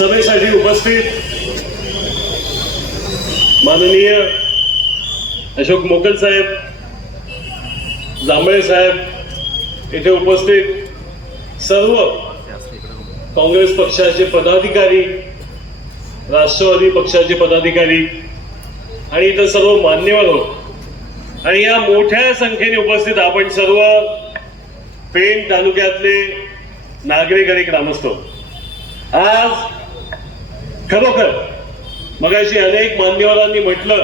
सभेसाठी उपस्थित माननीय अशोक मोकल साहेब जांभळे साहेब इथे उपस्थित सर्व काँग्रेस पक्षाचे पदाधिकारी राष्ट्रवादी पक्षाचे पदाधिकारी आणि इथं सर्व मान्यवर हो. आणि या मोठ्या संख्येने उपस्थित आपण सर्व पेण तालुक्यातले नागरिक आणि ग्रामस्थ आज खरोखर मगाशी अनेक मान्यवरांनी म्हटलं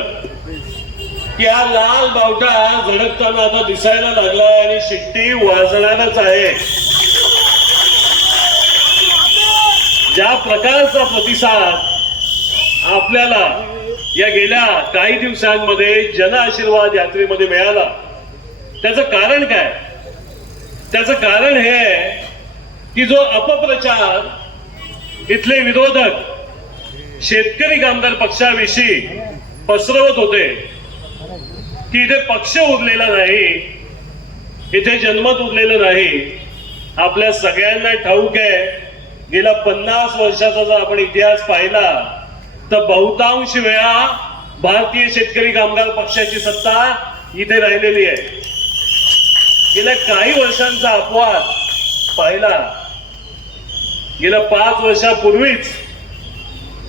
की हा लाल बावटा झडकताना आता दिसायला लागला आणि शिट्टी वाजणारच आहे ज्या प्रकारचा प्रतिसाद आपल्याला या गेल्या काही दिवसांमध्ये जन आशीर्वाद यात्रेमध्ये मिळाला त्याचं कारण काय त्याचं कारण हे की जो अपप्रचार इथले विरोधक शेतकरी कामगार पक्षाविषयी पसरवत होते की इथे पक्ष उरलेला नाही इथे जन्मत उरलेलं नाही आपल्या सगळ्यांना ठाऊक आहे गेल्या पन्नास वर्षाचा जर आपण इतिहास पाहिला तर बहुतांश वेळा भारतीय शेतकरी कामगार पक्षाची सत्ता इथे राहिलेली आहे गेल्या काही वर्षांचा अपवाद पाहिला गेल्या पाच वर्षापूर्वीच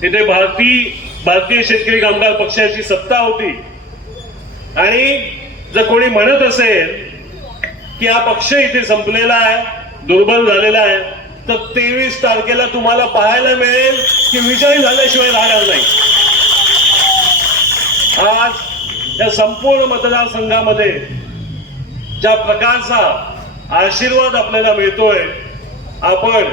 तिथे भारतीय भारतीय शेतकरी कामगार पक्षाची सत्ता होती आणि जर कोणी म्हणत असेल की हा पक्ष इथे संपलेला आहे दुर्बल झालेला आहे तर तेवीस तारखेला तुम्हाला पाहायला मिळेल की विजय झाल्याशिवाय राहणार नाही आज या संपूर्ण मतदारसंघामध्ये ज्या प्रकारचा आशीर्वाद आपल्याला मिळतोय आपण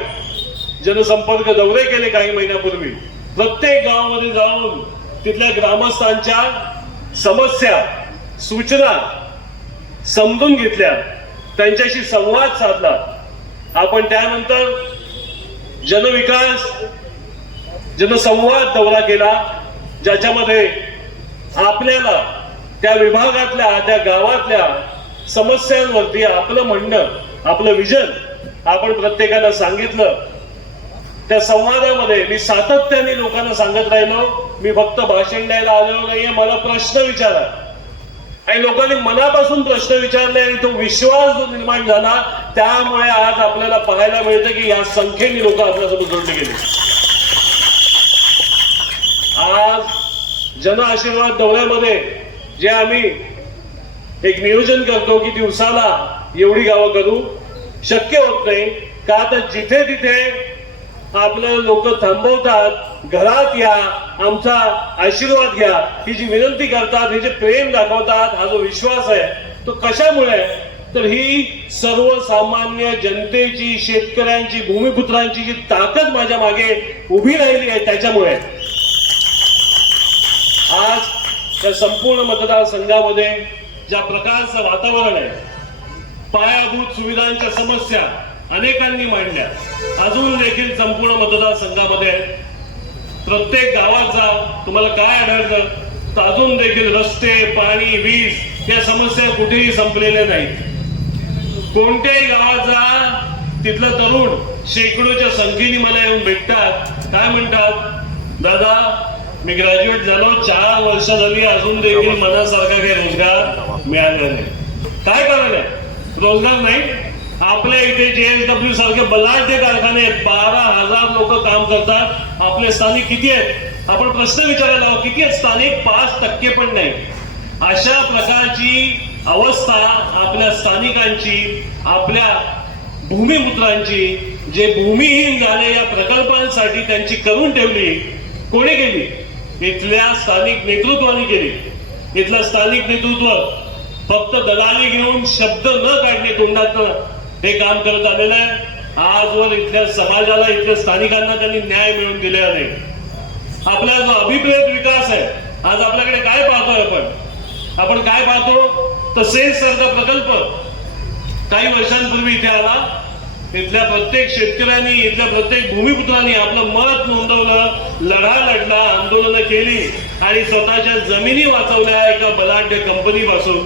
जनसंपर्क दौरे केले काही महिन्यापूर्वी प्रत्येक गावामध्ये जाऊन तिथल्या ग्रामस्थांच्या समस्या सूचना समजून घेतल्या त्यांच्याशी संवाद साधला आपण त्यानंतर जनविकास जनसंवाद दौरा केला ज्याच्यामध्ये आपल्याला त्या विभागातल्या त्या गावातल्या समस्यांवरती आपलं म्हणणं आपलं विजन आपण प्रत्येकाला सांगितलं त्या संवादामध्ये मी सातत्याने लोकांना सांगत राहिलो मी फक्त भाषण द्यायला आलेलो नाहीये मला प्रश्न विचारा आणि लोकांनी मनापासून प्रश्न विचारले आणि तो विश्वास जो निर्माण झाला त्यामुळे आज आपल्याला पाहायला मिळतं की या संख्येने लोक आपल्यासोबत जोडले गेले आज जन आशीर्वाद दौऱ्यामध्ये जे आम्ही एक नियोजन करतो की दिवसाला एवढी गावं करू शक्य होत नाही का तर जिथे तिथे आपलं लोक थांबवतात घरात या आमचा आशीर्वाद घ्या ही जी विनंती करतात हे जे प्रेम दाखवतात हा जो विश्वास आहे तो कशामुळे तर ही सर्वसामान्य जनतेची शेतकऱ्यांची भूमिपुत्रांची जी ताकद माझ्या मागे उभी राहिली आहे त्याच्यामुळे आज त्या संपूर्ण मतदारसंघामध्ये ज्या प्रकारचं वातावरण आहे पायाभूत सुविधांच्या समस्या अनेकांनी मांडल्या अजून देखील संपूर्ण मतदारसंघामध्ये संघामध्ये प्रत्येक गावात जा तुम्हाला काय आढळतं तर अजून देखील रस्ते पाणी वीज या समस्या कुठेही संपलेल्या नाहीत कोणत्याही गावात जा तिथला तरुण शेकडोच्या संख्येने मला येऊन भेटतात काय म्हणतात दादा मी ग्रॅज्युएट झालो चार वर्ष झाली अजून देखील मनासारखा काही रोजगार मिळाला नाही काय करायला रोजगार नाही आपल्या इथे जे डब्ल्यू सारखे बलाढ्य कारखाने आहेत बारा हजार लोक काम करतात आपले स्थानिक किती आहेत आपण प्रश्न विचारायला हवा किती आहेत स्थानिक पाच टक्के पण नाही अशा प्रकारची अवस्था आपल्या स्थानिकांची आपल्या भूमिपुत्रांची जे भूमिहीन झाले या प्रकल्पांसाठी त्यांची करून ठेवली कोणी केली इथल्या स्थानिक नेतृत्वाने केली इथलं स्थानिक नेतृत्व फक्त दलाली घेऊन शब्द न काढणे तोंडात हे काम करत आलेलं आहे आजवर इथल्या समाजाला इथल्या स्थानिकांना त्यांनी न्याय मिळवून दिलेला नाही आपला जो अभिप्रेत विकास आहे आज आपल्याकडे काय पाहतोय आपण आपण काय पाहतो तर सेस प्रकल्प काही वर्षांपूर्वी इथे आला इथल्या प्रत्येक शेतकऱ्यांनी इथल्या प्रत्येक भूमिपुत्रांनी आपलं मत नोंदवलं लढा लढला आंदोलन केली आणि स्वतःच्या जमिनी वाचवल्या एका बलाढ्य कंपनीपासून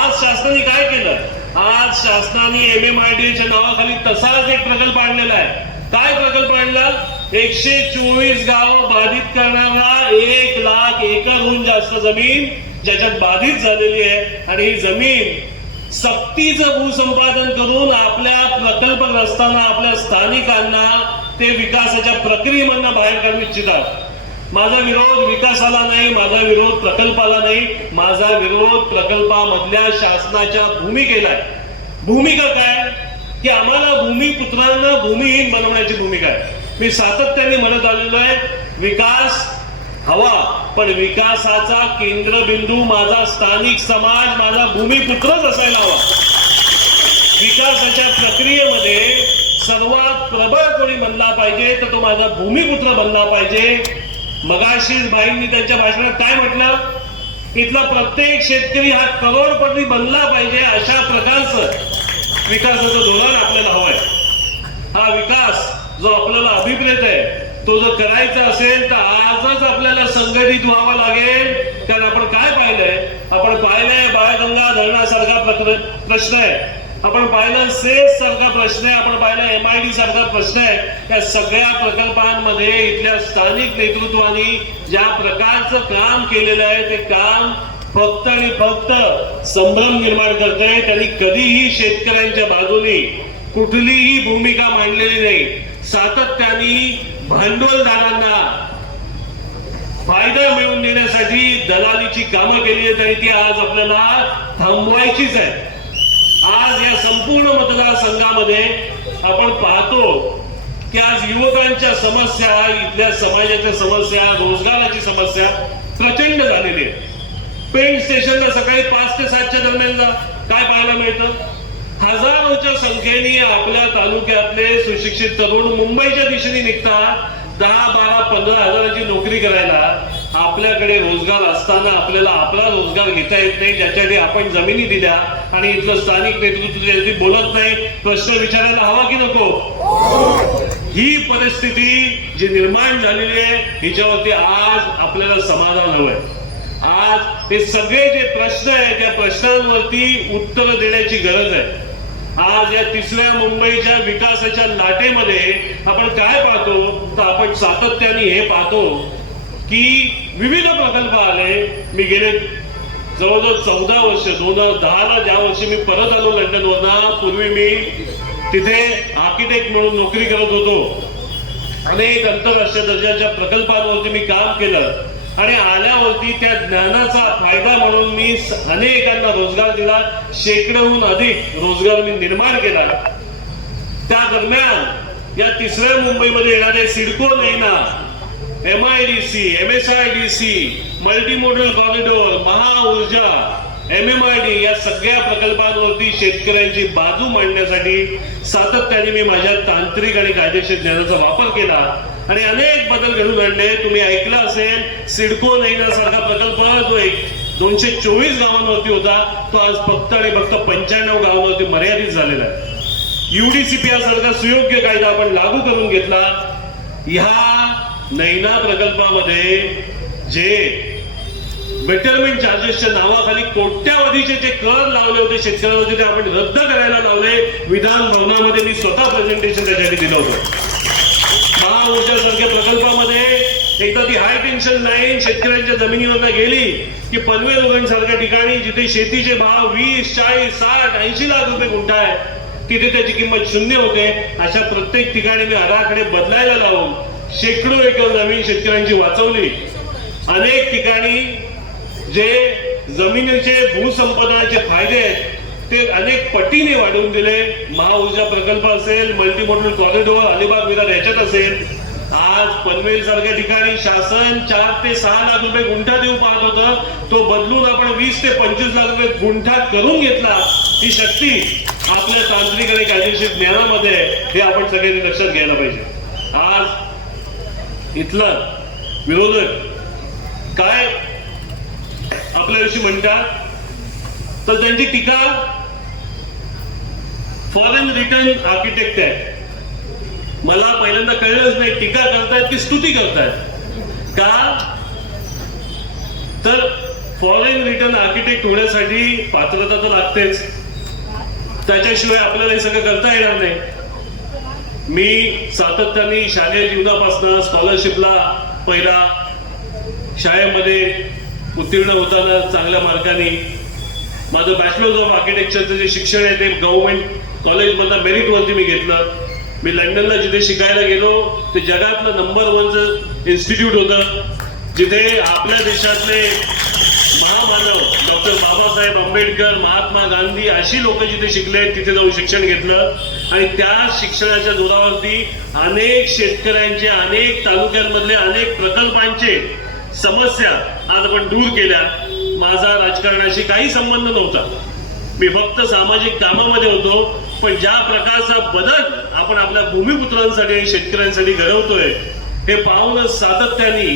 आज शासनाने काय केलं आज शासनाने एम एम आय डी च्या नावाखाली तसाच एक प्रकल्प आणलेला आहे काय प्रकल्प आणला एकशे चोवीस गाव बाधित करणारा एक लाख एकरहून जास्त जमीन ज्याच्यात बाधित झालेली आहे आणि ही जमीन सक्तीचं भूसंपादन करून आपल्या प्रकल्पग्रस्तांना आपल्या स्थानिकांना ते विकासाच्या प्रक्रियेमधनं बाहेर काढू इच्छितात माझा विरोध विकासाला नाही माझा विरोध प्रकल्पाला नाही माझा विरोध प्रकल्पामधल्या शासनाच्या भूमिकेला आहे भूमिका काय की आम्हाला भूमिपुत्रांना भूमिहीन बनवण्याची भूमिका आहे मी सातत्याने म्हणत आलेलो आहे विकास हवा पण विकासाचा केंद्रबिंदू माझा स्थानिक समाज माझा भूमिपुत्रच असायला हवा विकासाच्या प्रक्रियेमध्ये सर्वात प्रबळ कोणी बनला पाहिजे तर तो माझा भूमिपुत्र बनला पाहिजे मगाशीच बाईंनी त्यांच्या भाषणात काय म्हटलं इथला प्रत्येक शेतकरी हा करोडपटी बनला पाहिजे अशा प्रकारचं विकासाचं धोरण आपल्याला हवंय हा विकास जो आपल्याला अभिप्रेत आहे तो जर करायचा असेल तर आजच आपल्याला संघटित व्हावं लागेल कारण आपण काय पाहिलंय आपण पाहिलंय बाळगंगा धरणासारखा प्रश्न आहे आपण पाहिलं सेस सारखा प्रश्न आहे आपण पाहिलं एम आय डी सारखा प्रश्न आहे या सगळ्या प्रकल्पांमध्ये इथल्या स्थानिक नेतृत्वाने ज्या प्रकारचं काम केलेलं आहे ते काम फक्त आणि फक्त संभ्रम निर्माण करते त्यांनी कधीही शेतकऱ्यांच्या बाजूने कुठलीही भूमिका मांडलेली नाही सातत्याने भांडवलदारांना फायदा मिळवून देण्यासाठी दलालीची कामं केली आहेत आणि ती आज आपल्याला थांबवायचीच आहे आज या संपूर्ण मतदारसंघामध्ये आपण पाहतो की आज युवकांच्या समस्या इथल्या समाजाच्या समस्या रोजगाराची समस्या प्रचंड झालेली आहे पेंट स्टेशनला सकाळी पाच ते सातच्या दरम्यान काय पाहायला मिळतं हजारोच्या संख्येने आपल्या तालुक्यातले सुशिक्षित तरुण मुंबईच्या दिशेने निघतात दहा बारा पंधरा हजाराची नोकरी करायला आपल्याकडे रोजगार असताना आपल्याला आपला रोजगार घेता येत नाही ज्याच्यासाठी आपण जमिनी दिल्या आणि इथलं स्थानिक नेतृत्व बोलत नाही प्रश्न विचारायला हवा की नको ही परिस्थिती जी निर्माण झालेली आहे हिच्यावरती आज आपल्याला समाधान हवंय आज ते सगळे जे प्रश्न आहे त्या प्रश्नांवरती उत्तर देण्याची गरज आहे आज या तिसऱ्या मुंबईच्या विकासाच्या लाटेमध्ये आपण काय पाहतो तर आपण सातत्याने हे पाहतो की विविध प्रकल्प आले मी गेले जवळजवळ चौदा वर्ष दोन हजार ला ज्या वर्षी मी परत आलो लंडनवरनं पूर्वी मी तिथे आर्किटेक्ट म्हणून नोकरी करत होतो अनेक आंतरराष्ट्रीय दर्जाच्या प्रकल्पांवरती मी काम केलं आणि आल्यावरती त्या ज्ञानाचा फायदा म्हणून मी अनेकांना रोजगार दिला शेकड्याहून अधिक रोजगार मी निर्माण केला त्या दरम्यान या तिसऱ्या मुंबईमध्ये येणारे सिडको नेना MIDC MSIDC multimodal corridor Mahaurja MMID या सगळ्या प्रकल्पांवरती शेतकऱ्यांची बाजू मांडण्यासाठी सातत्याने मी माझ्या तांत्रिक आणि कायदेशीर ज्ञानाचा वापर केला आणि अनेक बदल घडून आणले तुम्ही ऐकलं असेल सिडको नैना सारखा प्रकल्प जो एक दोनशे चोवीस गावांवरती होता तो आज फक्त आणि फक्त पंच्याण्णव गावांवरती मर्यादित झालेला आहे युडीसीपी सारखा सुयोग्य कायदा आपण लागू करून घेतला ह्या नैना प्रकल्पामध्ये जे बेटरमेंट चार्जेसच्या नावाखाली कोट्यावधीचे जे कर लावले होते शेतकऱ्यांमध्ये ते आपण रद्द करायला लावले विधान भवनामध्ये मी स्वतः प्रेझेंटेशन त्याच्यासाठी दिलं होतं महाऊर्जा सारख्या प्रकल्पामध्ये एकदा ती हाय टेन्शन लाईन शेतकऱ्यांच्या जमिनीवर गेली की पनवेल सारख्या ठिकाणी जिथे शेतीचे भाव वीस चाळीस साठ ऐंशी लाख रुपये गुंठा आहे तिथे त्याची किंमत शून्य होते अशा प्रत्येक ठिकाणी मी आराखडे बदलायला लावून शेकडो एकर जमीन शेतकऱ्यांची वाचवली अनेक ठिकाणी जे जमिनीचे भूसंपदाचे फायदे आहेत ते अनेक पटीने वाढवून दिले महाऊर्जा प्रकल्प असेल मल्टीमोडल कॉरिडॉर अलिबाग विरार याच्यात असेल आज पनवेल सारख्या ठिकाणी शासन चार ते सहा लाख रुपये गुंठा देऊ पाहत होतं तो बदलून आपण वीस ते पंचवीस लाख रुपये गुंठा करून घेतला ही शक्ती आपल्या तांत्रिक आणि कायदेशीर ज्ञानामध्ये हे आपण सगळ्यांनी लक्षात घ्यायला पाहिजे आज इथलं विरोधक काय आपल्याविषयी म्हणतात तर त्यांची टीका फॉरेन रिटर्न आर्किटेक्ट आहे मला पहिल्यांदा कळलंच नाही टीका करतायत की स्तुती करतायत का तर फॉरेन रिटर्न आर्किटेक्ट होण्यासाठी पात्रता तर लागतेच त्याच्याशिवाय आपल्याला हे सगळं करता येणार नाही मी सातत्याने शालेय जीवनापासून स्कॉलरशिपला पहिला शाळेमध्ये उत्तीर्ण होताना चांगल्या मार्गाने माझं बॅचलर्स ऑफ आर्किटेक्चरचं जे शिक्षण आहे ते गव्हर्मेंट कॉलेजमधला मेरिटवरती मी घेतलं मी लंडनला जिथे शिकायला गेलो ते जगातलं नंबर वनचं इन्स्टिट्यूट होतं जिथे आपल्या देशातले महामानव डॉक्टर बाबासाहेब आंबेडकर महात्मा गांधी अशी लोक जिथे शिकले तिथे जाऊन शिक्षण घेतलं आणि त्या शिक्षणाच्या जोरावरती अनेक शेतकऱ्यांचे अनेक तालुक्यांमधले अनेक प्रकल्पांचे समस्या आज आपण दूर केल्या माझा राजकारणाशी काही संबंध नव्हता मी फक्त सामाजिक कामामध्ये होतो पण ज्या प्रकारचा बदल आपण आपल्या भूमिपुत्रांसाठी आणि शेतकऱ्यांसाठी घडवतोय हे पाहूनच सातत्याने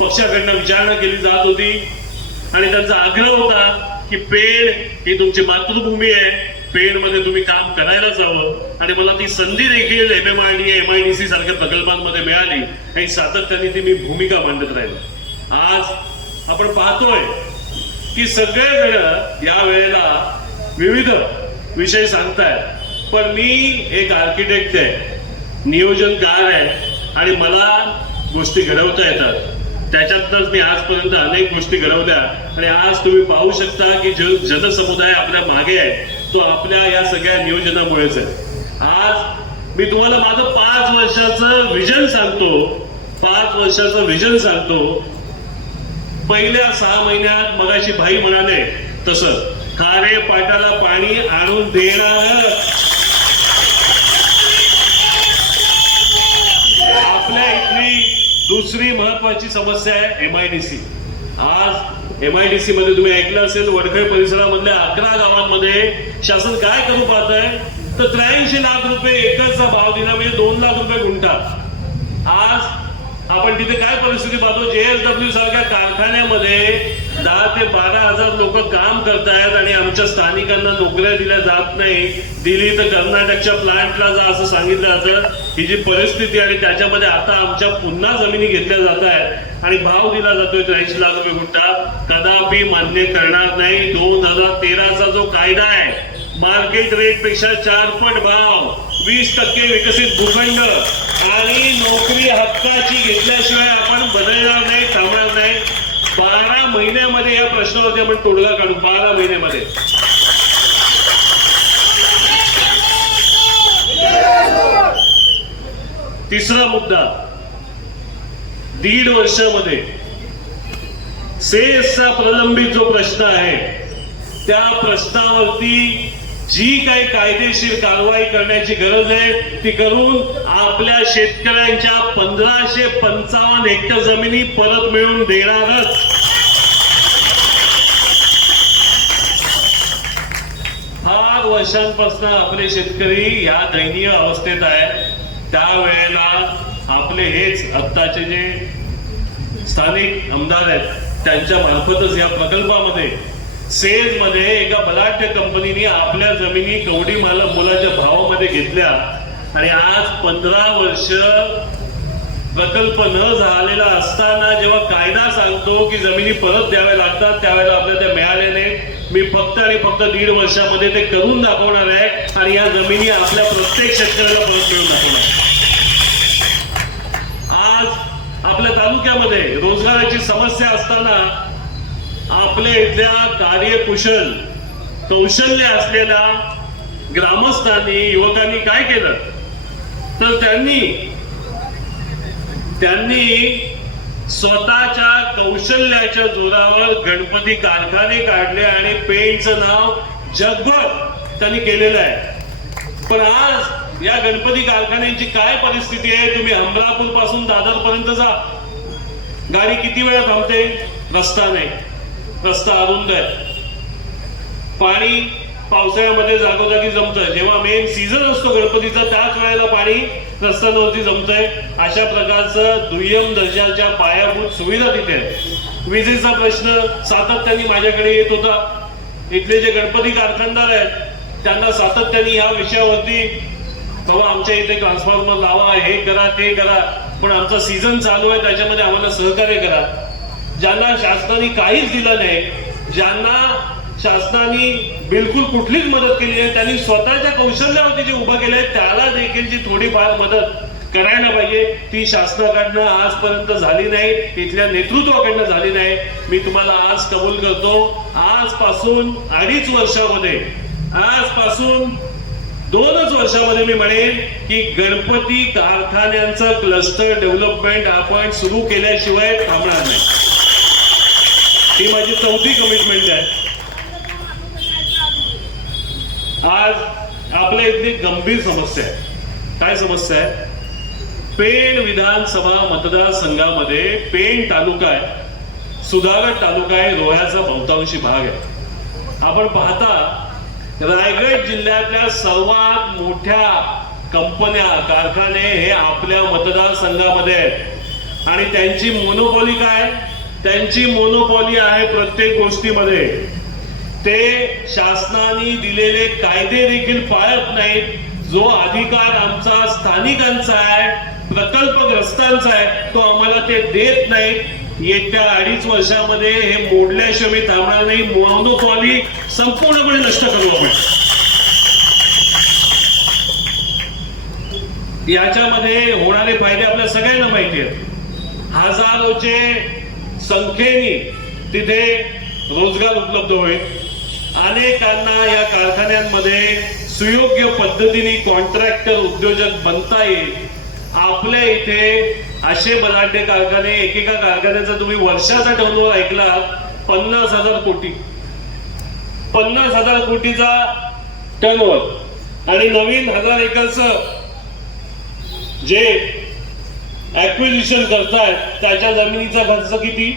पक्षाकडनं विचारणा केली जात होती आणि त्यांचा आग्रह होता की पेण ही तुमची मातृभूमी आहे पेण मध्ये तुम्ही काम करायला जावं आणि मला ती संधी देखील M M I D M I D C सारख्या प्रकल्पांमध्ये मिळाली आणि सातत्याने ती मी भूमिका मांडत राहील आज आपण पाहतोय की सगळेजण या वेळेला विविध विषय सांगतायत पण मी एक आर्किटेक्ट आहे नियोजनकार आहे आणि मला गोष्टी घडवता येतात त्याच्यातच मी आजपर्यंत अनेक गोष्टी घडवल्या आणि आज तुम्ही पाहू शकता की जो जनसमुदाय आपल्या मागे आहे तो आपल्या या सगळ्या नियोजनामुळेच आहे आज मी तुम्हाला माझं पाच वर्षाचं विजन सांगतो पाच वर्षाचं विजन सांगतो पहिल्या सहा महिन्यात मगाशी भाई म्हणाले तसं खारे पाटाला पाणी आणून देणार दुसरी महत्वाची समस्या आहे एम आज एम आय डी सी मध्ये तुम्ही ऐकलं असेल वडखळ परिसरामधल्या अकरा गावांमध्ये शासन काय करू पाहत आहे तर त्र्याऐंशी लाख रुपये एकरचा भाव दिला म्हणजे दोन लाख रुपये गुंठा आज आपण तिथे काय परिस्थिती पाहतो जेएसडब्ल्यू सारख्या कारखान्यामध्ये दहा ते बारा हजार लोक काम करतायत आणि आमच्या स्थानिकांना नोकऱ्या दिल्या जात नाही दिली तर कर्नाटकच्या प्लांटला जा असं सांगितलं जातं ही जी परिस्थिती आणि त्याच्यामध्ये आता आमच्या पुन्हा जमिनी घेतल्या जात आहेत आणि भाव दिला जातोय त्र्याऐंशी लाख रुपये गुट्टा कदापि मान्य करणार नाही दोन हजार तेराचा जो कायदा आहे मार्केट रेट पेक्षा चार पट भाव वीस टक्के विकसित भूखंड आणि नोकरी हक्काची घेतल्याशिवाय आपण बदलणार नाही थांबणार नाही बारा महिन्यामध्ये या प्रश्नावरती आपण तोडगा काढू बारा महिन्यामध्ये तिसरा मुद्दा दीड वर्षामध्ये सेसचा प्रलंबित जो प्रश्न आहे त्या प्रश्नावरती जी काही कायदेशीर कारवाई करण्याची गरज आहे ती करून आपल्या शेतकऱ्यांच्या पंधराशे पंचावन्न हेक्टर जमिनी परत मिळवून देणारच फार वर्षांपासून आपले शेतकरी या दयनीय अवस्थेत आहे त्यावेळेला आपले हेच आत्ताचे जे स्थानिक आमदार आहेत त्यांच्या मार्फतच या प्रकल्पामध्ये सेज मध्ये एका बलाढ्य कंपनीने आपल्या जमिनी कवडी माल मुलाच्या भावामध्ये घेतल्या आणि आज पंधरा वर्ष प्रकल्प न झालेला असताना जेव्हा कायदा सांगतो की जमिनी परत द्याव्या लागतात त्यावेळेला आपल्याला त्या मिळाल्या नाही मी फक्त आणि फक्त दीड वर्षामध्ये ते करून दाखवणार आहे आणि या जमिनी आपल्या प्रत्येक शेतकऱ्याला परत मिळून दाखवणार आज आपल्या तालुक्यामध्ये रोजगाराची समस्या असताना आपल्या इथल्या कार्यकुशल कौशल्य असलेल्या ग्रामस्थांनी युवकांनी काय केलं तर त्यांनी त्यांनी स्वतःच्या कौशल्याच्या जोरावर गणपती कारखाने काढले आणि पेंटचं नाव जगभर त्यांनी केलेलं आहे पण आज या गणपती कारखान्यांची काय परिस्थिती आहे तुम्ही अमरापूर पासून दादर पर्यंत जा गाडी किती वेळा थांबते रस्ता नाही रस्ता अरुंद आहे पाणी पावसाळ्यामध्ये जागोजागी जमतय जेव्हा मेन सीझन असतो गणपतीचा त्याच वेळेला पाणी रस्त्यांवरती जमतंय अशा प्रकारचं दुय्यम दर्जाच्या पायाभूत सुविधा तिथे विजेचा प्रश्न सातत्याने माझ्याकडे येत होता इथले जे गणपती कारखानदार आहेत त्यांना सातत्याने या विषयावरती बाबा आमच्या इथे ट्रान्सफॉर्मर लावा हे करा ते करा पण आमचा सीझन चालू आहे त्याच्यामध्ये आम्हाला सहकार्य करा ज्यांना शासनाने काहीच दिलं नाही ज्यांना शासनाने बिलकुल कुठलीच मदत केली नाही त्यांनी स्वतःच्या कौशल्यावरती जे उभं केलंय त्याला देखील जी थोडीफार मदत करायला पाहिजे ती शासनाकडनं आजपर्यंत झाली नाही इथल्या नेतृत्वाकडनं झाली नाही मी तुम्हाला आज कबूल करतो आजपासून अडीच वर्षामध्ये आजपासून दोनच वर्षामध्ये मी म्हणेन की गणपती कारखान्यांचं क्लस्टर डेव्हलपमेंट आपण सुरू केल्याशिवाय थांबणार नाही ही माझी चौथी कमिटमेंट आहे आज आपल्या इथली गंभीर समस्या आहे काय समस्या आहे पेण विधानसभा मतदारसंघामध्ये पेण तालुका आहे सुधागड तालुका आहे रोह्याचा बहुतांशी भाग आहे आपण पाहता रायगड जिल्ह्यातल्या सर्वात मोठ्या कंपन्या कारखाने हे आपल्या मतदारसंघामध्ये आहेत आणि त्यांची मोनोपॉली काय त्यांची मोनोपॉली आहे प्रत्येक गोष्टीमध्ये ते शासनाने दिलेले कायदे देखील पाळत नाहीत जो अधिकार आमचा स्थानिकांचा आहे प्रकल्पग्रस्तांचा आहे तो आम्हाला ते देत नाहीत येत्या अडीच वर्षामध्ये हे मोडल्याशिवाय मी थांबणार नाही मोनोपॉली संपूर्णपणे नष्ट करू याच्यामध्ये होणारे फायदे आपल्या सगळ्यांना माहिती आहेत हजारोचे संख्येने तिथे रोजगार उपलब्ध होईल अनेकांना या कारखान्यांमध्ये सुयोग्य पद्धतीने कॉन्ट्रॅक्टर उद्योजक बनता येईल आपल्या इथे असे बलाढ्य कारखाने एकेका कारखान्याचा तुम्ही वर्षाचा टर्नओव्हर ऐकला पन्नास हजार कोटी पन्नास हजार कोटीचा टर्नओव्हर आणि नवीन हजार एकरच जे ऍक्विजिशन करतायत त्याच्या जमिनीचा खर्च किती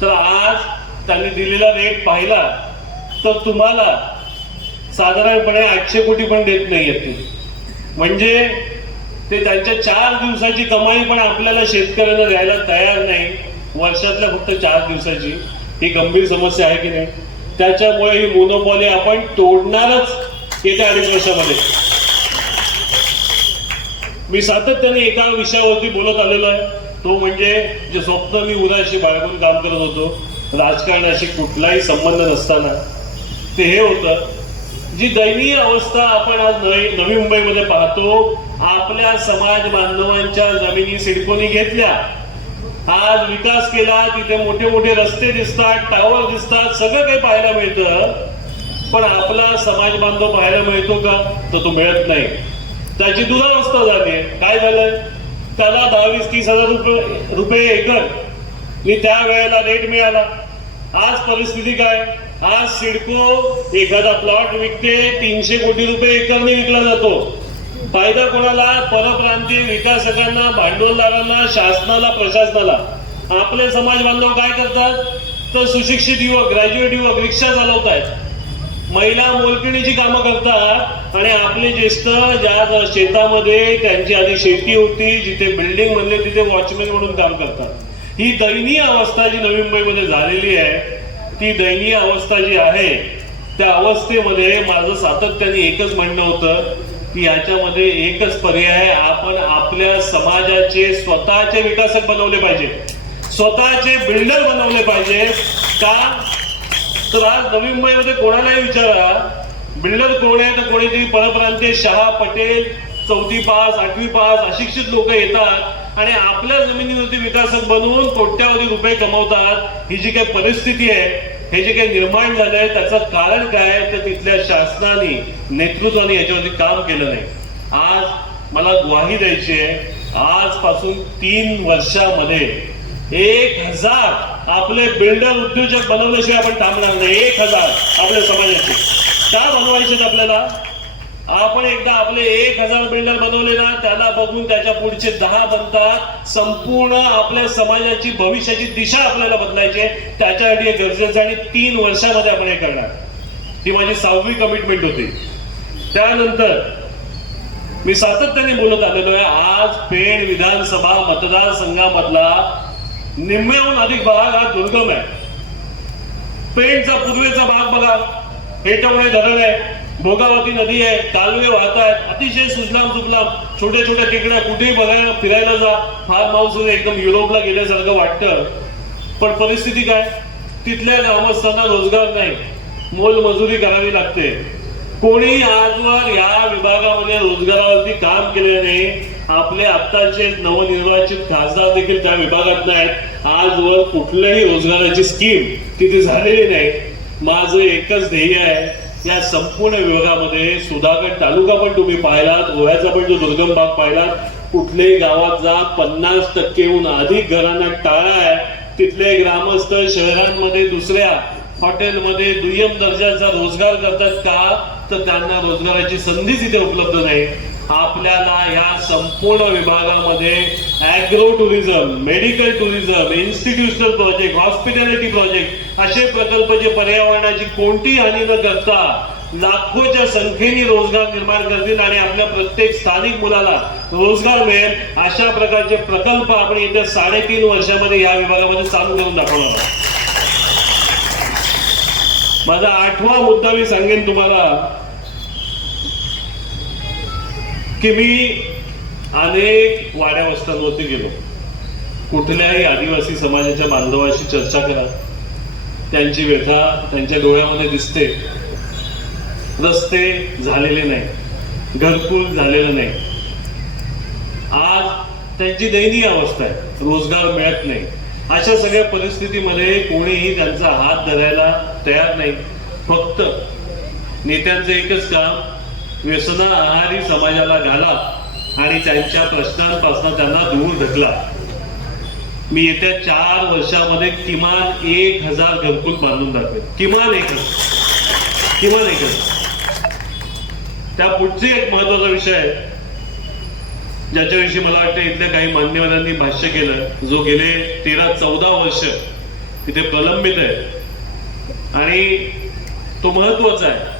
तर आज त्यांनी दिलेला रेट पाहिला तर तुम्हाला साधारणपणे आठशे कोटी पण देत नाही आहेत म्हणजे ते त्यांच्या चार दिवसाची कमाई पण आपल्याला शेतकऱ्यांना द्यायला तयार नाही वर्षातल्या फक्त चार दिवसाची ही गंभीर समस्या आहे की नाही त्याच्यामुळे ही मोनोपॉली आपण तोडणारच येत्या अडीच वर्षामध्ये मी सातत्याने एका विषयावरती बोलत आलेलो आहे तो म्हणजे जे स्वप्न मी उद्याशी बाळगून काम करत होतो राजकारणाशी कुठलाही संबंध नसताना ते हे होतं जी दैनीय अवस्था आपण आज नवी नवी मुंबईमध्ये पाहतो आपल्या समाज बांधवांच्या जमिनी सिडकोनी घेतल्या आज विकास केला तिथे मोठे मोठे रस्ते दिसतात टावर दिसतात सगळं काही पाहायला मिळतं पण आपला समाज बांधव पाहायला मिळतो का तर तो मिळत नाही त्याची दुरावस्था झाली काय झालंय त्याला बावीस तीस हजार रुपये रुपये एकर मी त्या वेळेला रेट मिळाला आज परिस्थिती काय आज सिडको एखादा प्लॉट विकते तीनशे कोटी रुपये एकरने विकला जातो फायदा कोणाला परप्रांतीय विकासकांना भांडवलदारांना शासनाला प्रशासनाला आपले समाज बांधव काय करतात तर सुशिक्षित युवक ग्रॅज्युएट युवक रिक्षा चालवत आहेत महिला मोलकिणीची कामं करतात आणि आपले ज्येष्ठ ज्या शेतामध्ये त्यांची आधी शेती होती जिथे बिल्डिंग बनले तिथे वॉचमॅन म्हणून काम करतात ही दयनीय अवस्था जी नवी मुंबईमध्ये झालेली आहे ती दयनीय अवस्था जी आहे त्या अवस्थेमध्ये माझं सातत्याने एकच म्हणणं होतं की याच्यामध्ये एकच पर्याय आपण आपल्या समाजाचे स्वतःचे विकासक बनवले पाहिजे स्वतःचे बिल्डर बनवले पाहिजे का तर आज नवी मुंबईमध्ये कोणालाही विचारा बिल्डर कोण आहे तर कोणीतरी परप्रांतीय शहा पटेल चौथी पास आठवी पास अशिक्षित लोक येतात आणि आपल्या जमिनीवरती विकासक बनवून कोट्यावधी रुपये कमवतात ही जी काही परिस्थिती आहे हे जे काही निर्माण आहे त्याचं कारण काय तर तिथल्या शासनाने नेतृत्वाने याच्यावरती काम केलं नाही आज मला ग्वाही द्यायची आहे आजपासून तीन वर्षामध्ये एक हजार आपले बिल्डर उद्योजक बनवल्याशिवाय आपण थांबणार नाही एक हजार आपल्या समाजाचे का बनवायचे आपल्याला आपण एकदा आपले एक हजार बिल्डर बनवले ना त्याला बघून त्याच्या पुढचे दहा बनतात संपूर्ण आपल्या समाजाची भविष्याची दिशा आपल्याला बदलायची त्याच्यासाठी गरजेचं आणि तीन वर्षामध्ये आपण हे करणार ती माझी सहावी कमिटमेंट होती त्यानंतर मी सातत्याने बोलत आलेलो आहे आज पेण विधानसभा मतदारसंघामधला निम्म्याहून अधिक भाग हा दुर्गम आहे पेनचा पूर्वेचा भाग बघा पेटवणे धरण आहे भोगावती नदी आहे कालवे वाहत आहेत अतिशय सुजलाम सुजलाम छोट्या छोट्या टेकड्या कुठेही बघायला फिरायला जा फार माऊस एकदम युरोपला गेल्यासारखं वाटतं पण परिस्थिती काय तिथल्या ग्रामस्थांना रोजगार नाही मोल मजुरी करावी लागते कोणी आजवर या विभागामध्ये रोजगारावरती काम केले नाही आपले आत्ताचे नवनिर्वाचित खासदार देखील त्या विभागात नाहीत आजवर कुठल्याही रोजगाराची स्कीम तिथे झालेली नाही माझं एकच ध्येय आहे या संपूर्ण विभागामध्ये सुधागड तालुका पण तुम्ही पाहिलात गोव्याचा पण जो दुर्गम भाग पाहिलात कुठल्याही गावात जा पन्नास टक्केहून अधिक घरांना टाळा आहे तिथले ग्रामस्थ शहरांमध्ये दुसऱ्या हॉटेलमध्ये दुय्यम दर्जाचा रोजगार करतात का तर त्यांना रोजगाराची संधी तिथे उपलब्ध नाही आपल्याला या संपूर्ण विभागामध्ये agro tourism medical tourism institutional project hospitality project असे प्रकल्प जे पर्यावरणाची कोणतीही हानी न करता लाखोच्या संख्येने रोजगार निर्माण करतील आणि आपल्या प्रत्येक स्थानिक मुलाला रोजगार मिळेल अशा प्रकारचे प्रकल्प आपण येत्या साडेतीन वर्षामध्ये या विभागामध्ये चालू करून दाखवणार आहोत माझा आठवा मुद्दा मी सांगेन तुम्हाला की मी अनेक वाड्या गेलो कुठल्याही आदिवासी समाजाच्या बांधवाशी चर्चा करा त्यांची व्यथा त्यांच्या डोळ्यामध्ये दिसते रस्ते झालेले नाही घरकुल झालेलं नाही आज त्यांची दयनीय अवस्था आहे रोजगार मिळत नाही अशा सगळ्या परिस्थितीमध्ये कोणीही त्यांचा हात धरायला तयार नाही फक्त नेत्यांचं एकच काम व्यसना आहारी समाजाला घाला आणि त्यांच्या प्रश्नांपासून त्यांना दूर ढकला मी येत्या चार वर्षामध्ये किमान एक हजार घरकुल बांधून दाखवेल किमान एक किमान एक त्या पुढचे एक महत्वाचा विषय आहे ज्याच्याविषयी मला वाटतं इथल्या काही मान्यवरांनी भाष्य केलं जो गेले तेरा चौदा वर्ष तिथे प्रलंबित आहे आणि तो महत्वाचा आहे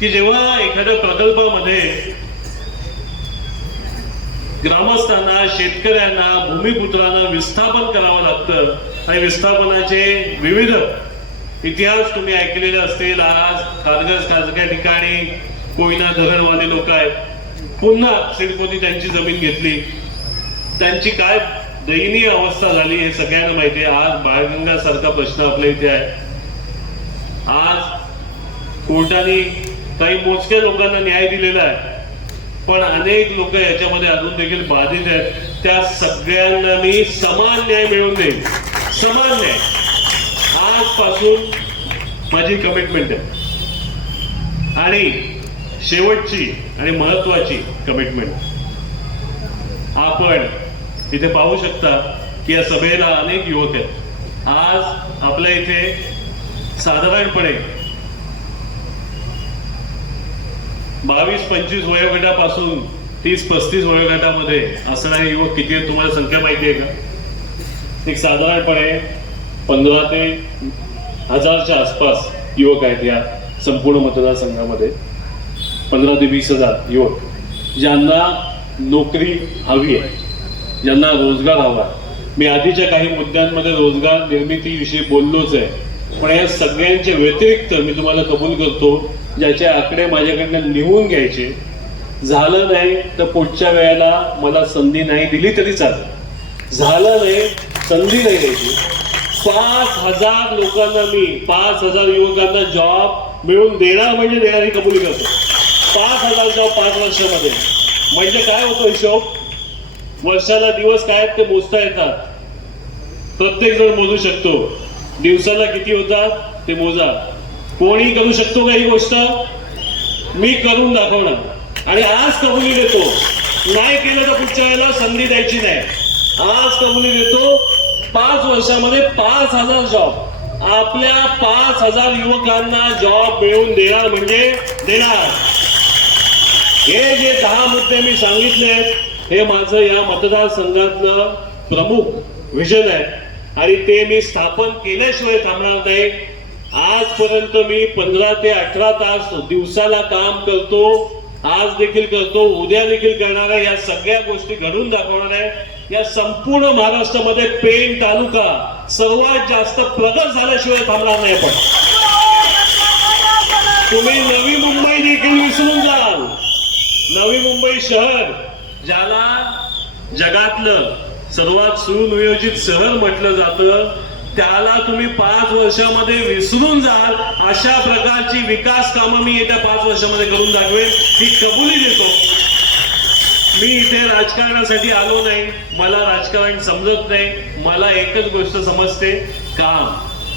की जेव्हा एखाद्या प्रकल्पामध्ये ग्रामस्थांना शेतकऱ्यांना भूमिपुत्रांना विस्थापन करावं लागतं आणि विस्थापनाचे विविध इतिहास तुम्ही ऐकलेले असतील आज कारगज खाजग्या ठिकाणी कोयना धरणवाले लोक आहेत पुन्हा सिडकोनी त्यांची जमीन घेतली त्यांची काय दयनीय अवस्था झाली हे सगळ्यांना माहिती आहे आज बाळगंगासारखा प्रश्न आपल्या इथे आहे आज कोर्टाने काही मोजक्या लोकांना न्याय दिलेला आहे पण अनेक लोक याच्यामध्ये अजून देखील बाधित आहेत त्या सगळ्यांना मी समान न्याय मिळवून देईन समान न्याय आजपासून माझी कमिटमेंट आहे आणि शेवटची आणि महत्वाची कमिटमेंट आपण इथे पाहू शकता की या सभेला अनेक युवक आहेत आज आपल्या इथे साधारणपणे बावीस पंचवीस वयोगटापासून तीस पस्तीस वयोगटामध्ये असणारे युवक किती आहेत तुम्हाला संख्या माहिती आहे का एक साधारणपणे पंधरा ते हजारच्या आसपास युवक आहेत या संपूर्ण मतदारसंघामध्ये पंधरा ते वीस हजार युवक ज्यांना नोकरी हवी आहे ज्यांना रोजगार हवा मी आधीच्या काही मुद्द्यांमध्ये रोजगार निर्मितीविषयी बोललोच आहे पण या सगळ्यांच्या व्यतिरिक्त मी तुम्हाला कबूल करतो ज्याचे आकडे माझ्याकडनं लिहून घ्यायचे झालं नाही तर पुढच्या वेळेला मला संधी नाही दिली तरी चालेल झालं नाही संधी नाही द्यायची पाच हजार लोकांना मी पाच हजार युवकांना जॉब मिळून देणार म्हणजे देणारी कबुली करतो पाच हजार जॉब पाच वर्षामध्ये म्हणजे काय होतो हिशोब वर्षाला दिवस काय ते मोजता येतात प्रत्येक जण मोजू शकतो दिवसाला किती होतात ते मोजा कोणी करू शकतो का ही गोष्ट मी करून दाखवणार आणि आज कबुली देतो नाही केलं तर पुढच्या वेळेला संधी द्यायची नाही आज कबुली देतो पाच वर्षामध्ये पाच हजार जॉब आपल्या पाच हजार युवकांना जॉब मिळवून देणार म्हणजे देणार हे जे दहा मुद्दे मी सांगितले हे माझं या मतदारसंघातलं प्रमुख विजन आहे आणि ते मी स्थापन केल्याशिवाय थांबणार नाही आजपर्यंत मी पंधरा ते अठरा तास दिवसाला काम करतो आज देखील करतो उद्या देखील करणार आहे या सगळ्या गोष्टी घडून दाखवणार आहे या संपूर्ण महाराष्ट्रामध्ये पेण तालुका सर्वात जास्त प्रगत झाल्याशिवाय थांबणार नाही आपण तुम्ही नवी मुंबई देखील विसरून जाल नवी मुंबई शहर ज्याला जगातलं सर्वात सुनियोजित शहर म्हटलं जातं त्याला तुम्ही पाच वर्षामध्ये विसरून जाल अशा प्रकारची विकास कामं मी येत्या पाच वर्षामध्ये करून दाखवेन ही कबुली देतो मी इथे राजकारणासाठी आलो नाही मला राजकारण समजत नाही मला एकच गोष्ट समजते काम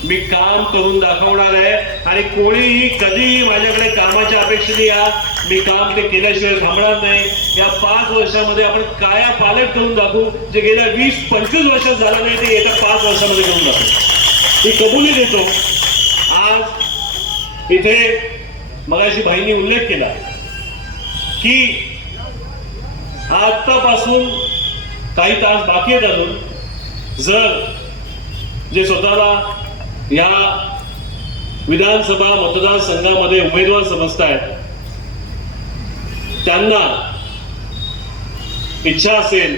मी काम करून दाखवणार आहे आणि कोणीही कधीही माझ्याकडे कामाच्या अपेक्षेने या मी काम ते केल्याशिवाय थांबणार नाही या पाच वर्षामध्ये आपण काया पालट करून दाखवू जे गेल्या वीस पंचवीस वर्षात झालं नाही ते येत्या पाच वर्षामध्ये करून दाखवू मी कबुली देतो आज इथे मगाशी भाईंनी उल्लेख केला की आतापासून काही तास बाकी आहेत अजून जर जे स्वतःला या विधानसभा मतदारसंघामध्ये उमेदवार समजत आहेत त्यांना इच्छा असेल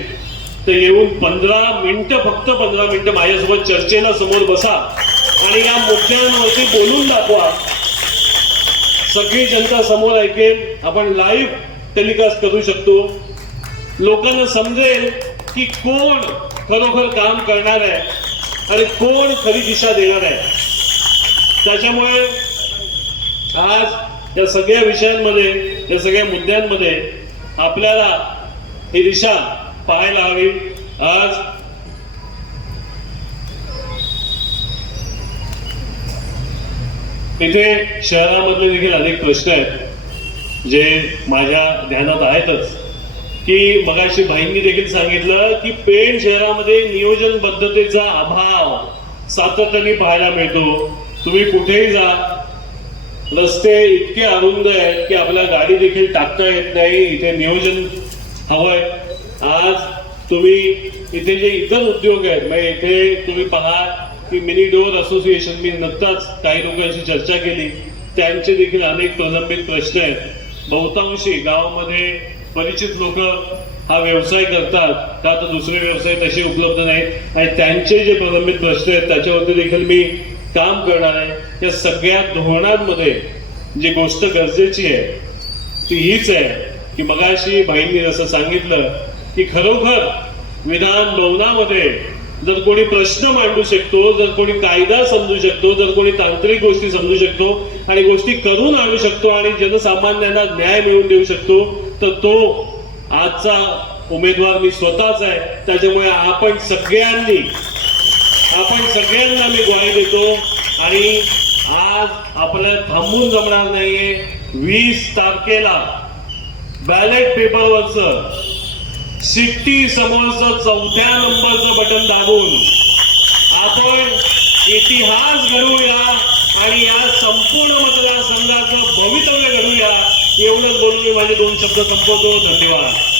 तर येऊन पंधरा मिनिटं फक्त पंधरा मिनिटं माझ्यासोबत चर्चेला समोर बसा आणि या मुद्द्यांवरती बोलून दाखवा सगळी जनता समोर ऐकेल आपण लाईव्ह टेलिकास्ट करू शकतो लोकांना समजेल की कोण खरोखर काम करणार आहे आणि कोण खरी दिशा देणार आहे त्याच्यामुळे आज या सगळ्या विषयांमध्ये या सगळ्या मुद्द्यांमध्ये आपल्याला ही दिशा पाहायला हवी आज इथे शहरामधले देखील अनेक प्रश्न आहेत जे माझ्या ध्यानात आहेतच की मगाशी भाईंनी देखील सांगितलं की पेण शहरामध्ये नियोजनबद्धतेचा अभाव सातत्याने पाहायला मिळतो तुम्ही कुठेही जा रस्ते इतके अरुंद आहेत की आपल्या गाडी देखील टाकता येत नाही इथे नियोजन हवंय आज तुम्ही इथे जे इतर उद्योग आहेत मग म्हणजे इथे तुम्ही पहा की मिनी डोअर असोसिएशन मी नक्ताच काही लोकांशी चर्चा केली त्यांचे देखील अनेक प्रलंबित प्रश्न आहेत बहुतांशी गावामध्ये परिचित लोक हा व्यवसाय करतात का आता दुसरे व्यवसाय तसे उपलब्ध नाहीत आणि त्यांचे जे प्रलंबित प्रश्न आहेत त्याच्यावरती देखील मी काम करणार आहे या सगळ्या धोरणांमध्ये जी गोष्ट गरजेची आहे ती हीच आहे की मगाशी भाईंनी जसं सांगितलं की खरोखर विधान भवनामध्ये जर कोणी प्रश्न मांडू शकतो जर कोणी कायदा समजू शकतो जर कोणी तांत्रिक गोष्टी समजू शकतो आणि गोष्टी करून आणू शकतो आणि जनसामान्यांना न्याय मिळवून देऊ शकतो तर तो आजचा उमेदवार मी स्वतःच आहे त्याच्यामुळे आपण सगळ्यांनी आपण सगळ्यांना मी ग्वाही देतो आणि आज आपल्याला थांबून जमणार नाहीये वीस तारखेला बॅलेट पेपरवरच सिट्टी समोरच चौथ्या नंबरचं बटन दाबून आपण इतिहास घडूया आणि या संपूर्ण मतदारसंघाचं भवितव्य घडूया एवढंच बोलून मी माझे दोन शब्द संपवतो धन्यवाद